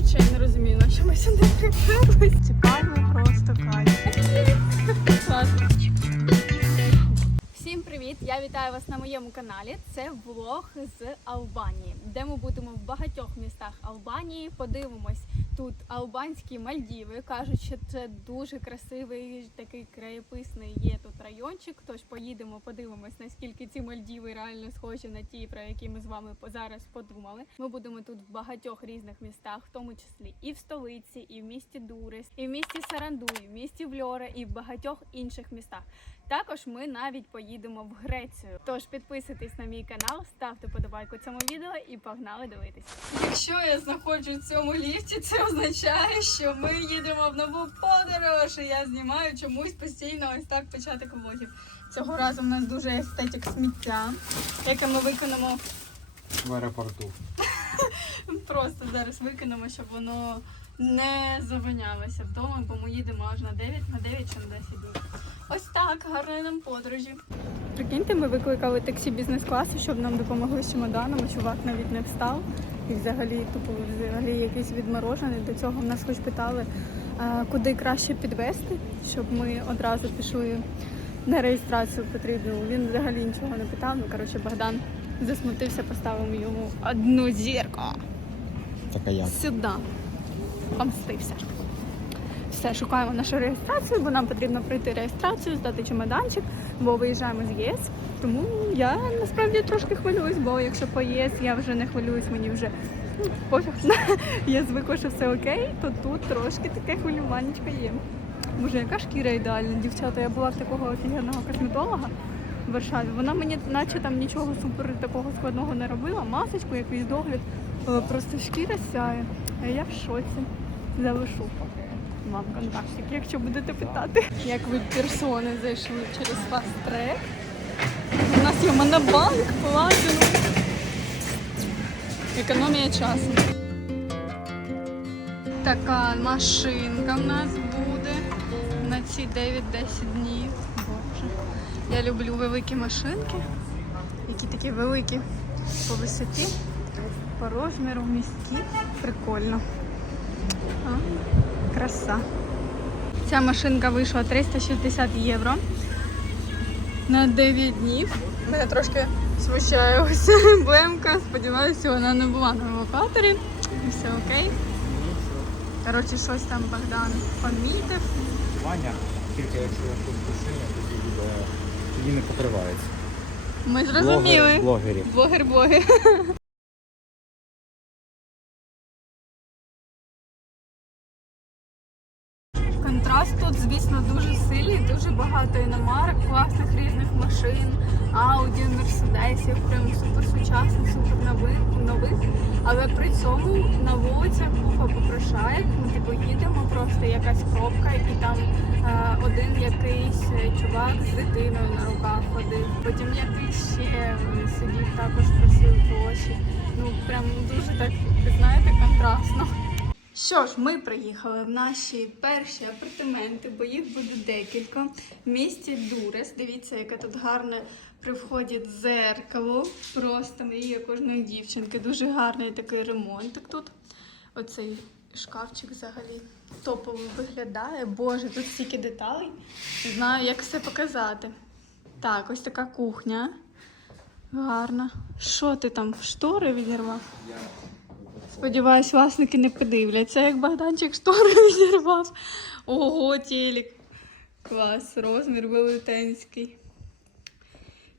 кажучи, я не розумію, на що ми сюди приперлись. Цікаво просто кайф. Всім привіт! Я вітаю вас на моєму каналі. Це влог з Албанії, де ми будемо в багатьох містах Албанії. Подивимось тут албанські Мальдіви. Кажуть, що це дуже красивий такий краєписний є тут райончик. Тож поїдемо, подивимось, наскільки ці Мальдіви реально схожі на ті, про які ми з вами зараз подумали. Ми будемо тут в багатьох різних містах, в тому числі і в столиці, і в місті Дурис, і в місті Саранду, і в місті Вльоре, і в багатьох інших містах. Також ми навіть поїдемо в Грецію. Тож підписуйтесь на мій канал, ставте подобайку цьому відео і погнали дивитись. Якщо я знаходжусь в цьому ліфті, це означає, що ми їдемо в нову подорож. І я знімаю чомусь постійно ось так початок влогів. Цього разу в нас дуже естетик сміття, яке ми виконемо в аеропорту. просто зараз викинемо, щоб воно не завонялося вдома, бо ми їдемо аж на 9, на 9 чи на 10 днів. Ось так, гарної нам подорожі. Прикиньте, ми викликали таксі бізнес-класу, щоб нам допомогли з чемоданами. Чувак навіть не встав. І взагалі, тупо взагалі якийсь відморожений. До цього в нас хоч питали, куди краще підвести, щоб ми одразу пішли на реєстрацію потрібну. Він взагалі нічого не питав. Ну, коротше, Богдан засмутився, поставив йому одну зірку. Така як? Сюди. Помстився. Все, шукаємо нашу реєстрацію, бо нам потрібно пройти реєстрацію, здати чемоданчик, бо виїжджаємо з ЄС. Тому я насправді трошки хвилююсь, бо якщо по ЄС я вже не хвилююсь, мені вже ну, пофіг. Я звикла, що все окей, то тут трошки таке хвилюванечко є. Боже, яка шкіра ідеальна, дівчата. Я була в такого офігенного косметолога в Варшаві. Вона мені наче там нічого супер такого складного не робила, масочку, якийсь догляд. Просто шкіра сяє. А я в шоці. Залишу вам контактик, якщо будете питати. Як ви персони зайшли через фаст-трек. У нас є монобанк, платину. Економія часу. Така машинка в нас буде на ці 9-10 днів. Боже. Я люблю великі машинки, які такі великі по висоті, по розміру, місткі. Прикольно. Краса. Ця машинка вийшла 360 євро на 9 днів. Мене трошки смущає ось БМК. Сподіваюся, вона не була на евакуаторі. І все окей. Коротше, щось там Богдан помітив. Ваня, тільки якщо я тут пишення, тоді буде тоді не покривається. Ми зрозуміли. Блогер-блогер. Але при цьому на вулицях купа попрошаєк. Ми типу їдемо, просто якась пробка, і там е, один якийсь е, чувак з дитиною на руках ходив. Потім якийсь ще сидів також просив гроші. Ну прям дуже так, знаєте, контрастно. Що ж, ми приїхали в наші перші апартаменти, бо їх буде декілька. В місті Дурес. Дивіться, яке тут гарне при вході дзеркало. Просто мрія кожної дівчинки. Дуже гарний такий ремонтик тут. Оцей шкафчик взагалі топово виглядає. Боже, тут стільки деталей. Знаю, як все показати. Так, ось така кухня. Гарна. Що ти там? Штори відірвав? Сподіваюсь, власники не подивляться, як Богданчик штори відірвав. Ого, телек. Клас, розмір велетенський.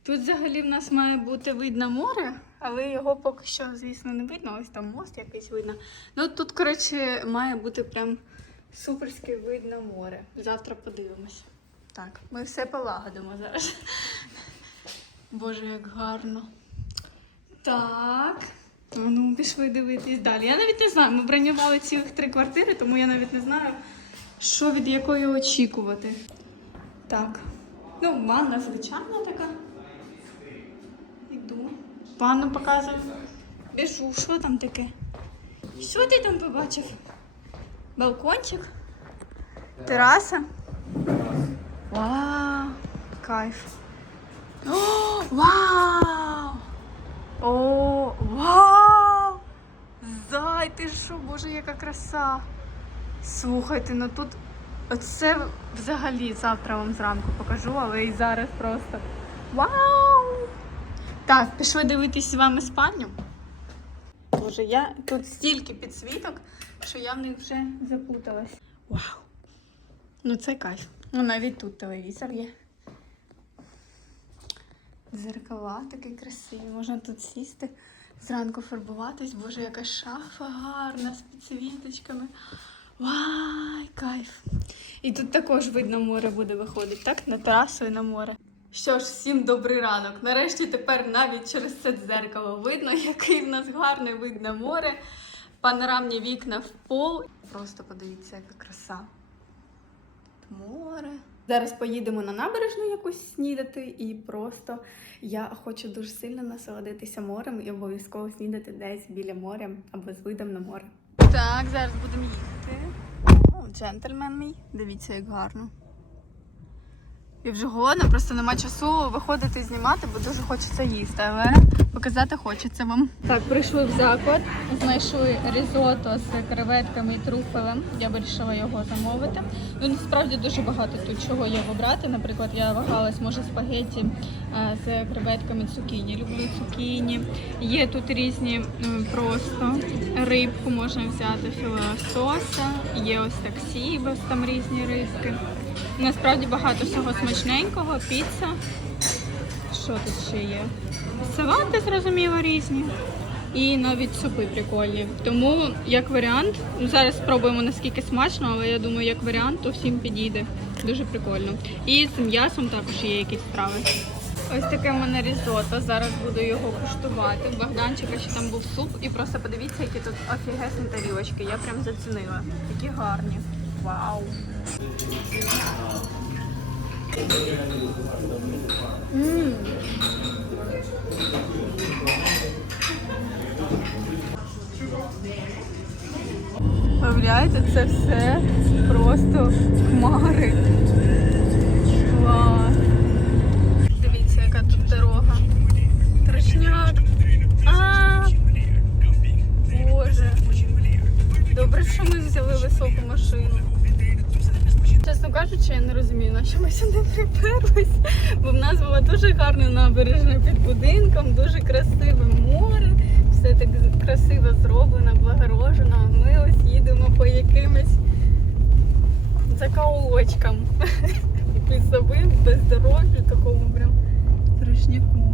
Тут взагалі в нас має бути видно море, але його поки що, звісно, не видно. Ось там мост якийсь видно. Ну тут, коротше, має бути прям суперське видно море. Завтра подивимось. Так, ми все полагодимо зараз. Боже, як гарно. Так. Ну, пішли дивитись далі. Я навіть не знаю. Ми бронювали цілих три квартири, тому я навіть не знаю, що від якої очікувати. Так. Ну, ванна звичайна така. Іду. Ванну показую. Біжу, що там таке? Що ти там побачив? Балкончик? Тераса? Вау! Кайф. О, вау! О, ти що, боже, яка краса. Слухайте, ну тут оце взагалі завтра вам зранку покажу, але і зараз просто. Вау! Так, пішли дивитись з вами спальню. Боже, я тут стільки підсвіток, що я в них вже запуталась. Вау! Ну це кайф. Ну навіть тут телевізор є. Дзеркала такі красиві. Можна тут сісти, зранку фарбуватись. Боже, яка шафа гарна з підсвіточками. Вай, кайф. І тут також видно море буде виходити, так? На терасу і на море. Що ж, всім добрий ранок. Нарешті тепер навіть через це дзеркало видно, який в нас гарний вид на море. Панорамні вікна в пол. Просто подивіться, яка краса. Море. Зараз поїдемо на набережну якусь снідати, і просто я хочу дуже сильно насолодитися морем і обов'язково снідати десь біля моря або з видом на море. Так, зараз будемо їхати. О, джентльмен мій. Дивіться, як гарно. Я вже голодна, просто нема часу виходити і знімати, бо дуже хочеться їсти, але показати хочеться вам. Так, прийшли в заклад, знайшли різото з креветками і труфелем. Я вирішила його замовити. Ну насправді дуже багато тут чого є обрати. Наприклад, я вагалась, може спагетті е, з креветками цукіні. Люблю цукіні. Є тут різні просто рибку можна взяти, філеососа, є ось так сібас, там різні рибки. Насправді багато всього смачненького, піца. Що тут ще є? Салати, зрозуміло, різні. І навіть супи прикольні. Тому як варіант, ну зараз спробуємо наскільки смачно, але я думаю, як варіант, то всім підійде. Дуже прикольно. І з м'ясом також є якісь страви. Ось таке в мене різото. Зараз буду його куштувати. У Богданчика ще там був суп. І просто подивіться, які тут офігесні тарілочки. Я прям зацінила. Які гарні. Вау! Мм. Уявляєте, це все просто хмари. Дивіться, яка тут дорога. Трешняк. А, Боже. Добре, що ми взяли високу машину. Кажучи, я не розумію, на що ми сюди приперлись. Бо в нас була дуже гарна набережна під будинком, дуже красиве море, все так красиво зроблено, благорожено. Ми ось їдемо по якимось закоулочкам лісовим, бездорожжю, такому прям трешняку.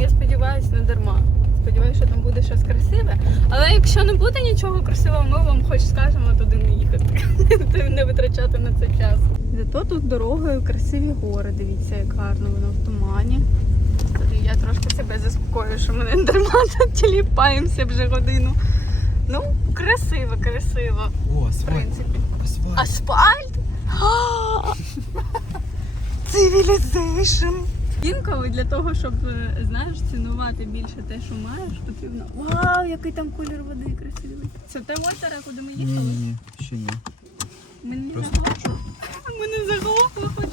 Я сподіваюся, не дарма. Сподіваюся, що там буде щось красиве. Якщо не буде нічого красивого, ми вам хоч скажемо туди не їхати. не витрачати на це час. Зато тут дорогою красиві гори. Дивіться, як гарно воно в тумані. Я трошки себе заспокою, що ми не дарма тут тіліпаємося вже годину. Ну, красиво, красиво. О, В асфальт. принципі. Асфальт. Асфальт? Civilization. Інколи для того, щоб е, знаєш, цінувати більше те, що маєш, потрібно. Вау, який там колір води красивий. Це те озеро, куди ми їхали. ні, ні, ще ні. Ми не Просто заглохли. Ми не заглохли хоч.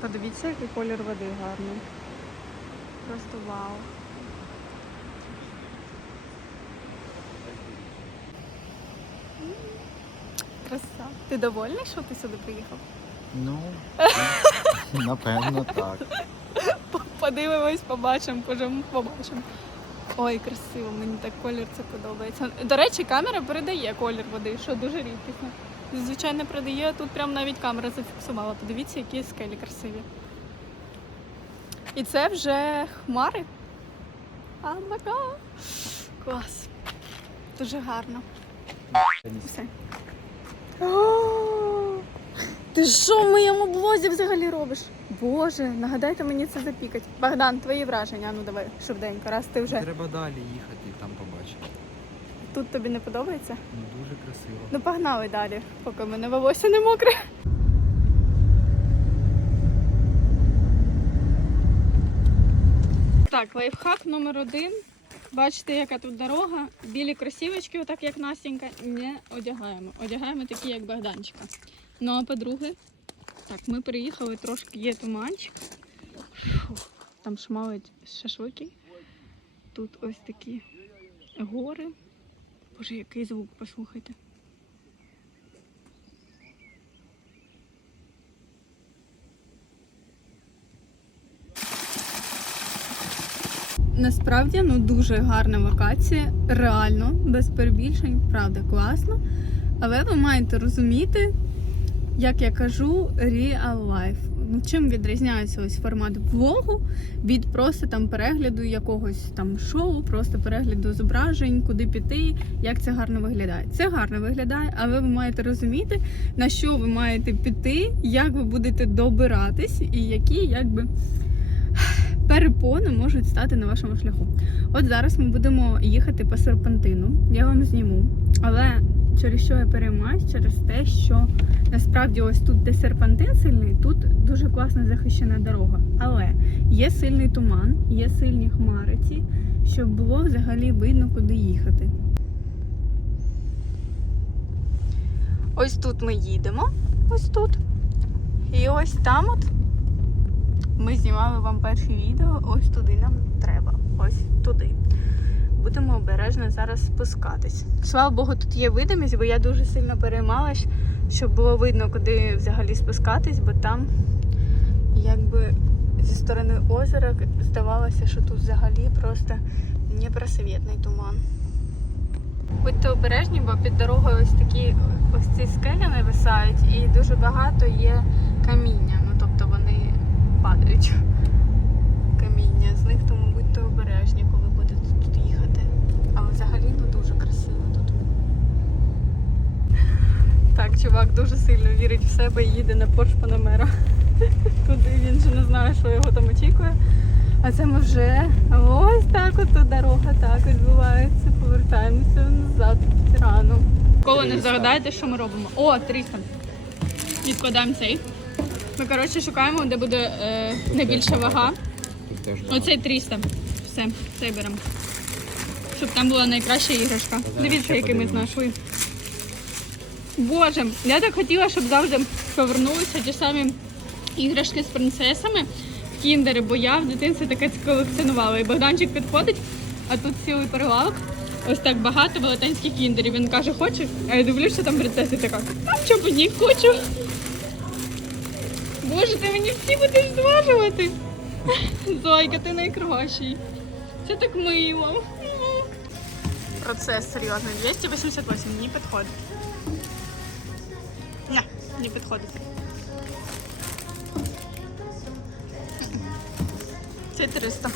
Подивіться, який колір води гарний. Просто вау. Краса. Ти довольний, що ти сюди приїхав? Ну, напевно, так. Подивимось, побачимо, поживемо, побачимо. Ой, красиво, мені так колір це подобається. До речі, камера передає колір води, що дуже рідкісно. Зазвичай не передає, тут прям навіть камера зафіксувала. Подивіться, які скелі красиві. І це вже хмари. Амака. Клас. Дуже гарно. Все. Ти що в моєму блозі взагалі робиш? Боже, нагадайте мені це запікать. Богдан, твої враження, ну давай швиденько, раз ти вже Треба далі їхати і там побачити. тут тобі не подобається. Ну, дуже красиво. Ну погнали далі, поки мене волосся не мокре. Так, лайфхак номер один. Бачите, яка тут дорога. Білі кросівочки, отак як Настенька, не одягаємо. Одягаємо такі, як Богданчика. Ну а по-друге, так, ми приїхали, трошки є туманчик. Фух, там шмалить шашлики. Тут ось такі гори. Боже, який звук, послухайте. Насправді ну дуже гарна локація, реально, без перебільшень, правда, класно. Але ви маєте розуміти, як я кажу, real life. Ну, чим відрізняється ось формат влогу від просто там перегляду якогось там шоу, просто перегляду зображень, куди піти, як це гарно виглядає. Це гарно виглядає, але ви маєте розуміти, на що ви маєте піти, як ви будете добиратись, і які якби перепони можуть стати на вашому шляху. От зараз ми будемо їхати по серпантину. Я вам зніму. Але через що я переймаюсь? Через те, що насправді ось тут, де серпантин сильний, тут дуже класно захищена дорога. Але є сильний туман, є сильні хмариці, щоб було взагалі видно, куди їхати. Ось тут ми їдемо. Ось тут. І ось там от ми знімали вам перше відео. Ось туди нам треба. Ось туди. Будемо обережно зараз спускатись. Слава Богу, тут є видимість, бо я дуже сильно переймалась, щоб було видно, куди взагалі спускатись, бо там якби зі сторони озера здавалося, що тут взагалі просто непросвітний туман. Будьте обережні, бо під дорогою ось такі ось ці скелі нависають і дуже багато є каміння. Ну тобто вони падають. Каміння з них, тому будьте обережні, коли будете тут їхати. Але взагалі ну дуже красиво тут. Так, чувак дуже сильно вірить в себе і їде на Порш Панамера. Туди він же не знає, що його там очікує. А це ми вже ось так от дорога так відбувається. Повертаємося назад в тирану. Коли не 300. загадаєте, що ми робимо? О, 300. Відкладаємо цей. Ми, коротше, шукаємо, де буде е, найбільша вага. Оцей 300. Все, цей беремо. Щоб там була найкраща іграшка. Дивіться, який ми знайшли. Боже, я так хотіла, щоб завжди повернулися ті самі іграшки з принцесами, в кіндери, бо я в дитинстві таке колекціонувала. І Богданчик підходить, а тут цілий перелавок. Ось так багато велетенських кіндерів. Він каже, хочеш? А я дивлюся, там принцеси така. А що б ні, хочу. Боже, ти мені всі будеш зважувати. Зойка, ти найкращий. Це так мило. Процес серйозний. 288 не підходить. Не, підходить. Це 300.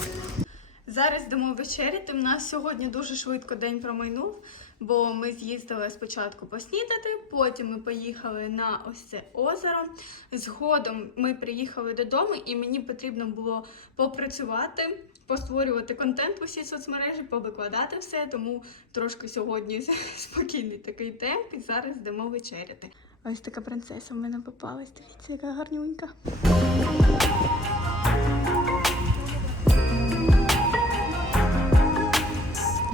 Зараз йдемо вечеряти. У нас сьогодні дуже швидко день промайнув, бо ми з'їздили спочатку поснідати, потім ми поїхали на ось це озеро. Згодом ми приїхали додому, і мені потрібно було попрацювати, постворювати контент в усі соцмережі, повикладати все. Тому трошки сьогодні спокійний такий темп, і зараз йдемо вечеряти. Ось така принцеса в мене попалась. Дивіться, яка гарнюнька.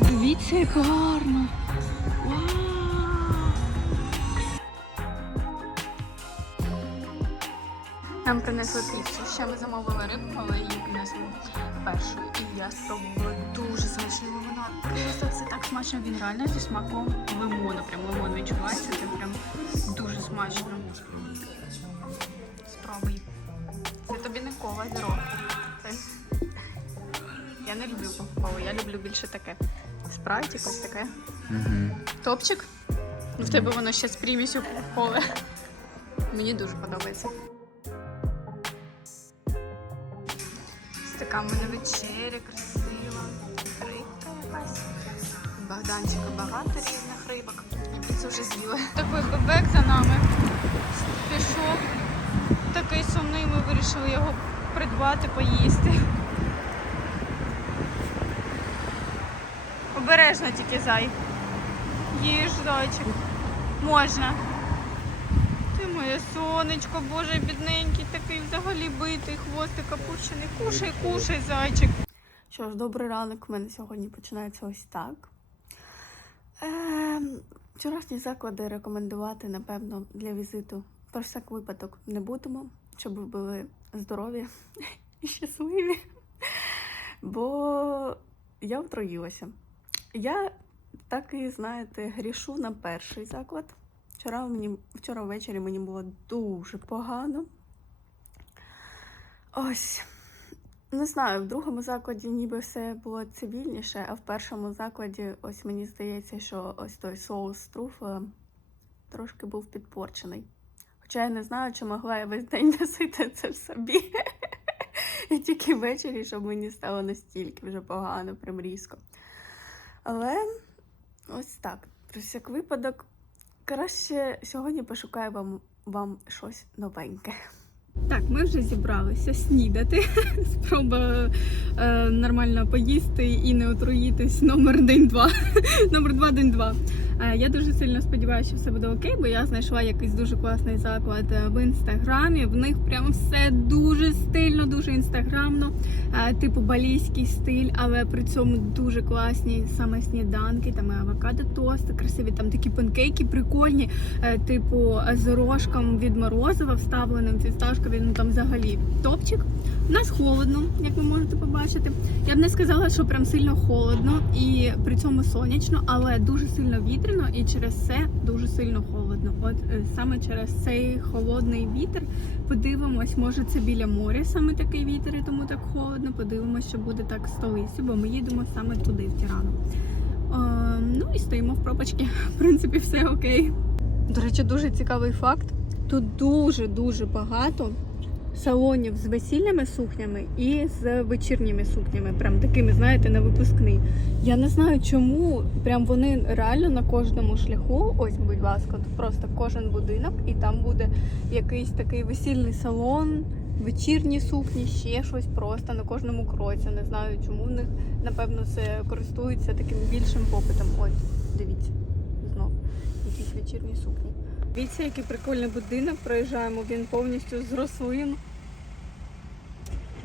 Дивіться, як гарно. Нам принесли піцу. Ще ми замовили рибку, але її принесли першою. І я спробувала дуже смачний лимонад. Просто це так смачно. Він реально зі смаком лимону. Прям лимон відчувається. Це прям дуже смачно. Спробуй. Це тобі не кола дорога. Я не люблю кока-колу, я люблю більше таке. Спрайт якось таке. Угу. Топчик. Ну, в тебе воно ще з примісю коли. Мені дуже подобається. Така в мене вечеря красива. Рибка якась. Богданчика багато різних рибок. Піцу вже з'їли. Такий бебек за нами пішов. Такий сумний, ми вирішили його придбати, поїсти. Обережно тільки зай. Їж, зайчик. Можна. Ти моє сонечко, боже, бідненький, такий взагалі битий, хвостик опущений. Кушай, кушай, зайчик. Що ж, добрий ранок. У мене сьогодні починається ось так. Ем, вчорашні заклади рекомендувати, напевно, для візиту про всяк випадок не будемо, щоб ви були здорові і щасливі. Бо я отруїлася. Я так і знаєте, грішу на перший заклад. Вчора, мені, вчора ввечері мені було дуже погано. Ось. Не знаю, в другому закладі ніби все було цивільніше, а в першому закладі, ось мені здається, що ось той соус з труфелем трошки був підпорчений. Хоча я не знаю, чи могла я весь день носити це в собі. І тільки ввечері, щоб мені стало настільки вже погано, прям різко. Але ось так, про всяк випадок, краще сьогодні пошукаю вам, вам щось новеньке. Так, ми вже зібралися снідати. Спроба е, нормально поїсти і не отруїтись номер день два. номер два день два. Е, я дуже сильно сподіваюся, що все буде окей, бо я знайшла якийсь дуже класний заклад е, в інстаграмі. В них прям все дуже стильно, дуже інстаграмно, е, типу балійський стиль, але при цьому дуже класні саме сніданки, там і авокадо тости, красиві, там такі панкейки прикольні, типу з рожком від морозива вставленим, фісташкові, ну там взагалі топчик. У нас холодно, як ви можете побачити. Я б не сказала, що прям сильно холодно і при цьому сонячно, але дуже сильно вітряно і через це дуже сильно холодно. От е, саме через цей холодний вітер подивимось, може це біля моря саме такий вітер, і тому так холодно. Подивимось, що буде так в столиці, бо ми їдемо саме туди, в Тірану. Е, ну і стоїмо в пробочці. В принципі, все окей. До речі, дуже цікавий факт. Тут дуже дуже багато салонів з весільними сукнями і з вечірніми сукнями, прям такими, знаєте, на випускний. Я не знаю, чому прям вони реально на кожному шляху. Ось, будь ласка, просто кожен будинок, і там буде якийсь такий весільний салон, вечірні сукні, ще щось просто на кожному кроці. Не знаю, чому в них напевно це користується таким більшим попитом. Ось, дивіться, знов якісь вечірні сукні. Дивіться, який прикольний будинок проїжджаємо. Він повністю з рослин.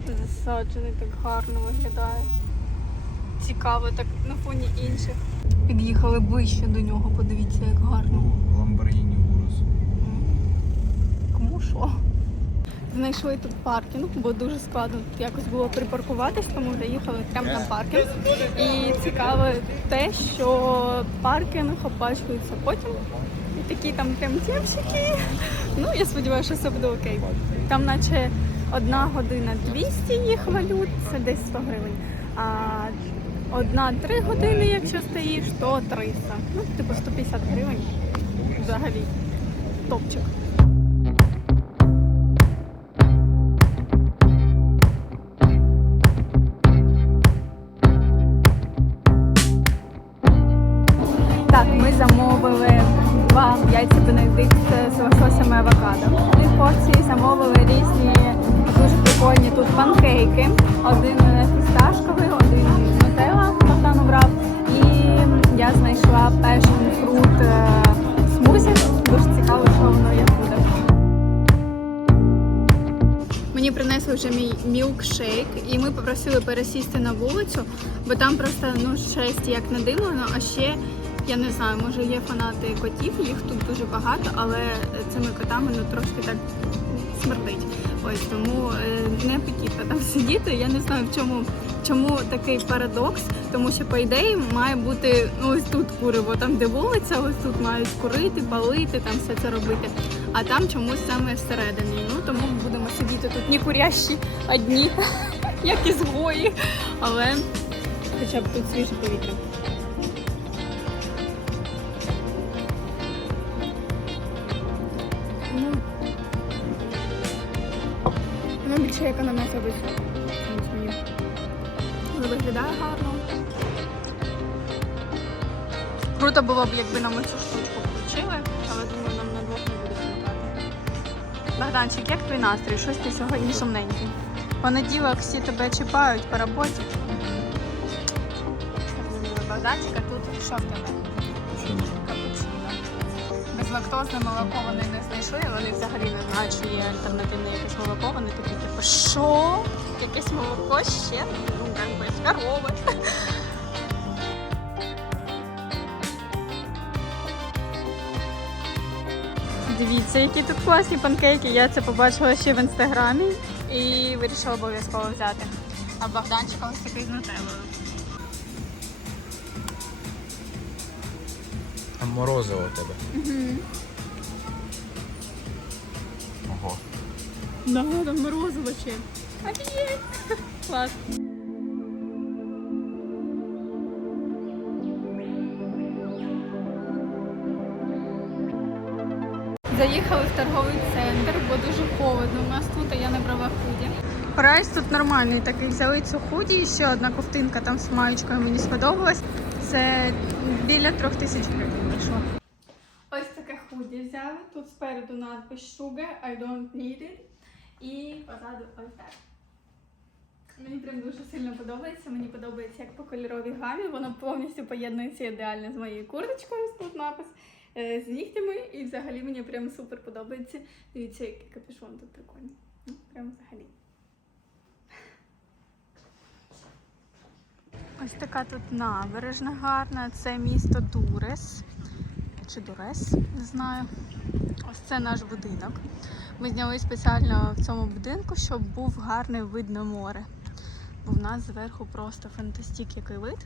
Засаджений так гарно виглядає. Цікаво, так на фоні інших. Під'їхали ближче до нього, подивіться, як гарно. Ламборгіні Урус. Кому що? Знайшли тут паркінг, бо дуже складно тут якось було припаркуватись, тому заїхали прямо на паркінг. І цікаве те, що паркінг оплачується потім. І такі там прям тємчики. Ну, я сподіваюся, що все буде окей. Там наче одна година 200 їх валют, це десь 100 гривень. А одна 3 години, якщо стоїш, то 300. Ну, типу 150 гривень взагалі. Топчик. Принесли вже мій мілкшейк, і ми попросили пересісти на вулицю, бо там просто ну шесть як надимлено, а ще я не знаю, може є фанати котів, їх тут дуже багато, але цими котами ну трошки так смердить. Ось тому е, не апетитно там сидіти. Я не знаю в чому. Чому такий парадокс? Тому що по ідеї має бути ну, ось тут куриво, там де вулиця, ось тут мають курити, палити, там все це робити. А там чомусь саме всередині. Ну тому сидіти тут не курящі одні, як і згої. Але хоча б тут свіже повітря. Ну, Воно більше як ананас мені. Виглядає гарно. Круто було б, якби нам оцю штучку включили, Богданчик, як твій настрій? Щось ти сьогодні сумненький. Понеділок всі тебе чіпають по роботі. Богданчик, а тут що в тебе? Капучино. Безлактозне молоко вони не знайшли, вони взагалі не знають, що є альтернативне якесь молоко. Вони такі, типу, що? Якесь молоко ще? Ну, як би, здорове. Дивіться, які тут класні панкейки. Я це побачила ще в інстаграмі і вирішила обов'язково взяти. А Богданчика ось такий з нутеллою. морозиво у тебе. Угу. Ого. Да, там морозиво ще. Офігеть! Клас. Заїхали в торговий центр, бо дуже холодно у нас тут, а я не брала худі. Прайс тут нормальний такий. Взяли цю худі ще одна ковтинка там з маєчкою мені сподобалась. Це біля трьох тисяч гривень вийшло. Ось таке худі взяли. Тут спереду надпис Sugar, I don't need it. І позаду ось так. Мені прям дуже сильно подобається. Мені подобається як по кольоровій гамі. Воно повністю поєднується ідеально з моєю курточкою. Тут напис з нігтями. І взагалі мені прям супер подобається. Дивіться, який капюшон тут прикольний. Ну, Прям взагалі. Ось така тут набережна гарна. Це місто Дурес. Чи Дурес, не знаю. Ось це наш будинок. Ми зняли спеціально в цьому будинку, щоб був гарний вид на море. Бо в нас зверху просто фантастик який вид.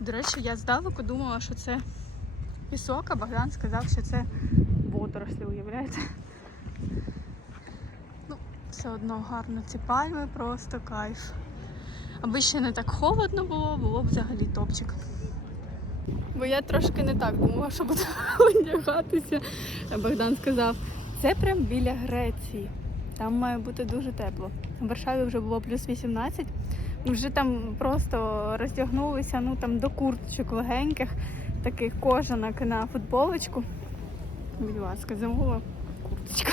До речі, я здалеку думала, що це пісок, а Богдан сказав, що це водорослі, уявляєте? Ну, все одно гарно. Ці пальми просто кайф. Аби ще не так холодно було, було б взагалі топчик. Бо я трошки не так думала, що буду одягатися. Богдан сказав, це прям біля Греції. Там має бути дуже тепло. В Варшаві вже було плюс 18. Ми вже там просто роздягнулися ну, там, до курточок легеньких, таких кожанок на футболочку. Будь ласка, зимова курточка.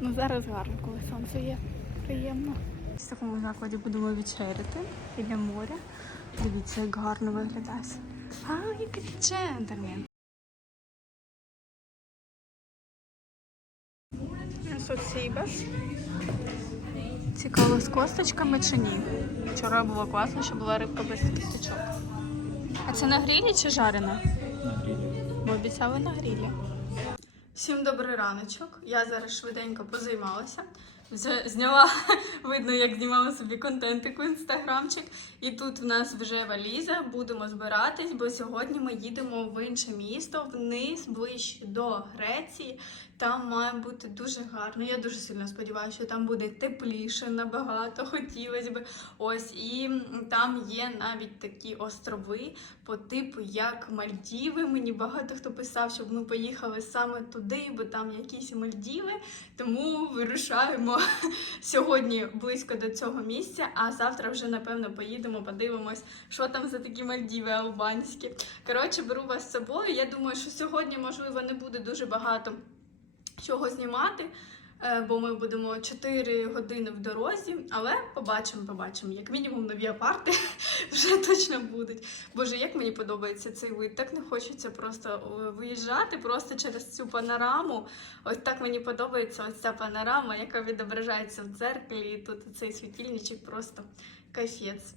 Ну зараз гарно, коли сонце є. Приємно. В такому закладі будемо вечеряти біля моря. Дивіться, як гарно виглядає. А, який джентльмен. Соцібас. Цікаво, з косточками чи ні? Вчора було класно, що була рибка без кісточок. А це на грілі чи жарена? На грілі. Ми обіцяли на грілі. Всім добрий раночок. Я зараз швиденько позаймалася. Зняла, видно, як знімала собі контентик в інстаграмчик. І тут в нас вже валіза. Будемо збиратись, бо сьогодні ми їдемо в інше місто, вниз, ближче до Греції. Там має бути дуже гарно. Я дуже сильно сподіваюся, що там буде тепліше набагато. Хотілося б. Ось і там є навіть такі острови по типу як Мальдіви. Мені багато хто писав, щоб ми поїхали саме туди, бо там якісь Мальдіви. Тому вирушаємо сьогодні близько до цього місця, а завтра вже напевно поїдемо, подивимось, що там за такі Мальдіви албанські. Коротше, беру вас з собою. Я думаю, що сьогодні, можливо, не буде дуже багато чого знімати. Е, Бо ми будемо 4 години в дорозі, але побачимо, побачимо. Як мінімум нові апарти вже точно будуть. Боже, як мені подобається цей вид. Так не хочеться просто е, виїжджати просто через цю панораму. Ось так мені подобається ось ця панорама, яка відображається в дзеркалі. І тут цей світильничок просто кайфець.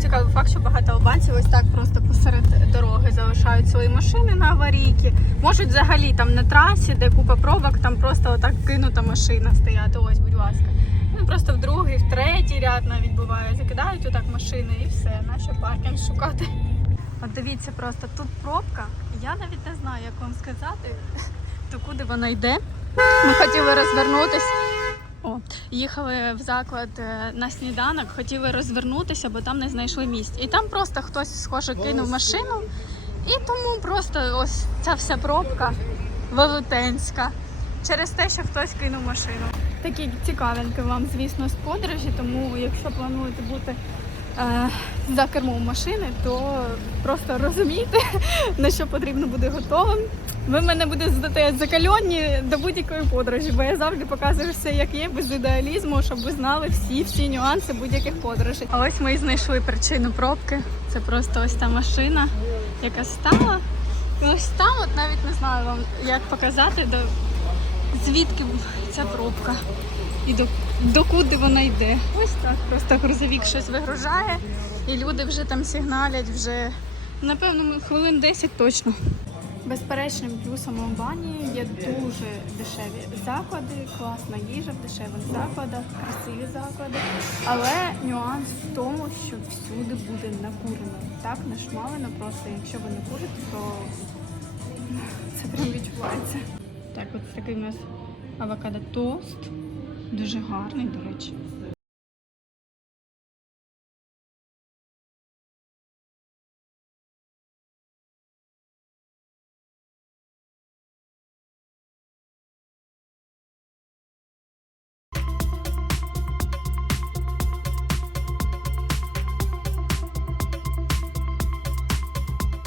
Цікавий факт, що багато албанців ось так просто посеред дороги залишають свої машини на аварійки. Можуть взагалі там на трасі, де купа пробок, там просто отак кинута машина стояти. Ось, будь ласка. Ну просто в другий, в третій ряд навіть буває. Закидають отак машини і все, нащо паркінг шукати. От дивіться, просто тут пробка. Я навіть не знаю, як вам сказати, то куди вона йде. Ми хотіли розвернутись. О, їхали в заклад е, на сніданок, хотіли розвернутися, бо там не знайшли місць. І там просто хтось схоже кинув машину, і тому просто ось ця вся пробка велетенська через те, що хтось кинув машину. Такі цікавинки вам, звісно, з подорожі, тому якщо плануєте бути за кермом машини, то просто розумійте, на що потрібно бути готовим. Ви мене будете закальонні до будь-якої подорожі, бо я завжди показую все, як є, без ідеалізму, щоб ви знали всі всі нюанси будь-яких подорожей. А ось ми і знайшли причину пробки. Це просто ось та машина, яка стала. І ось там, от навіть не знаю вам, як показати, до звідки ця пробка і до, до куди вона йде. Ось так. Просто грузовік щось вигружає, і люди вже там сигналять вже напевно хвилин 10 точно. Безперечним плюсом Албанії є дуже дешеві заклади, класна їжа в дешевих закладах, красиві заклади. Але нюанс в тому, що всюди буде накурено. Так, нашмалено просто. Якщо ви не курите, то називається. Так, от такий у нас авокадо тост. Дуже гарний, до речі.